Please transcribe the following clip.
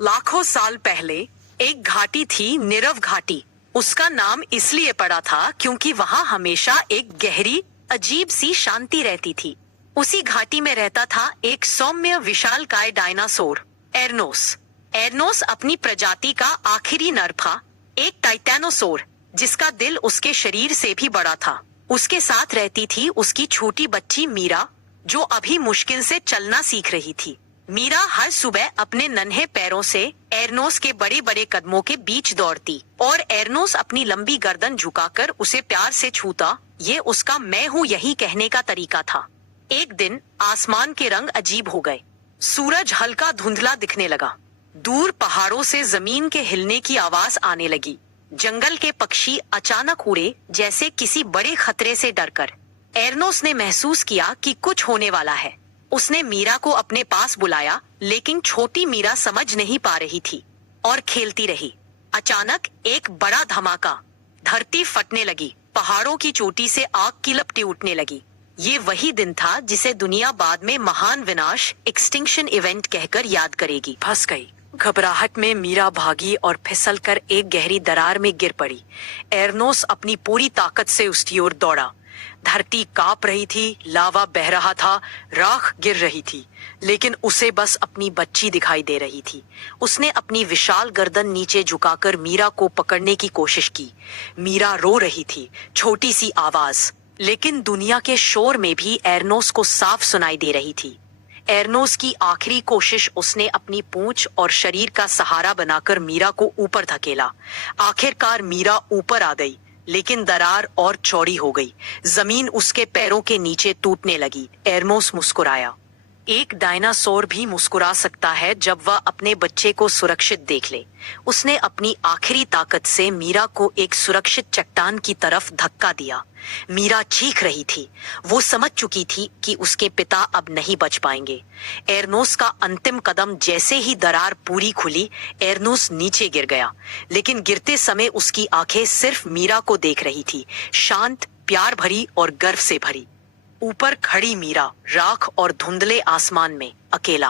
लाखों साल पहले एक घाटी थी, नीरव घाटी। उसका नाम इसलिए पड़ा था क्योंकि वहाँ हमेशा एक गहरी अजीब सी शांति रहती थी। उसी घाटी में रहता था एक सौम्य विशालकाय डायनासोर, एरनोस। एरनोस अपनी प्रजाति का आखिरी नर था, एक टाइटैनोसोर जिसका दिल उसके शरीर से भी बड़ा था। उसके साथ रहती थी उसकी छोटी बच्ची मीरा, जो अभी मुश्किल से चलना सीख रही थी। मीरा हर सुबह अपने नन्हे पैरों से एरनोस के बड़े बड़े कदमों के बीच दौड़ती और एरनोस अपनी लंबी गर्दन झुकाकर उसे प्यार से छूता। ये उसका मैं हूँ यही कहने का तरीका था। एक दिन आसमान के रंग अजीब हो गए। सूरज हल्का धुंधला दिखने लगा। दूर पहाड़ों से जमीन के हिलने की आवाज आने लगी। जंगल के पक्षी अचानक उड़े, जैसे किसी बड़े खतरे से डरकर। एरनोस ने महसूस किया कि कुछ होने वाला है। उसने मीरा को अपने पास बुलाया, लेकिन छोटी मीरा समझ नहीं पा रही थी और खेलती रही। अचानक एक बड़ा धमाका, धरती फटने लगी, पहाड़ों की चोटी से आग की लपटें उठने लगी। ये वही दिन था जिसे दुनिया बाद में महान विनाश, एक्सटिंक्शन इवेंट कहकर याद करेगी। फंस गई। घबराहट में मीरा भागी और फिसलकर एक गहरी दरार में गिर पड़ी। एरनोस अपनी पूरी ताकत से उसकी ओर दौड़ा। धरती कांप रही थी, लावा बह रहा था, राख गिर रही थी, लेकिन उसे बस अपनी बच्ची दिखाई दे रही थी। उसने अपनी विशाल गर्दन नीचे झुकाकर मीरा को पकड़ने की कोशिश की। मीरा रो रही थी, छोटी सी आवाज, लेकिन दुनिया के शोर में भी एरनोस को साफ सुनाई दे रही थी। एरनोस की आखिरी कोशिश, उसने अपनी पूंछ और शरीर का सहारा बनाकर मीरा को ऊपर धकेला। आखिरकार मीरा ऊपर आ गई, लेकिन दरार और चौड़ी हो गई। जमीन उसके पैरों के नीचे टूटने लगी। एरनोस मुस्कुराया। एक डायनासोर भी मुस्कुरा सकता है जब वह अपने बच्चे को सुरक्षित देख ले। उसने अपनी आखिरी ताकत से मीरा को एक सुरक्षित चट्टान की तरफ धक्का दिया। मीरा चीख रही थी। वो समझ चुकी थी कि उसके पिता अब नहीं बच पाएंगे। एरनोस का अंतिम कदम, जैसे ही दरार पूरी खुली, एरनोस नीचे गिर गया, लेकिन गिरते समय उसकी आंखें सिर्फ मीरा को देख रही थी, शांत, प्यार भरी और गर्व से भरी। ऊपर खड़ी मीरा, राख और धुंधले आसमान में अकेला।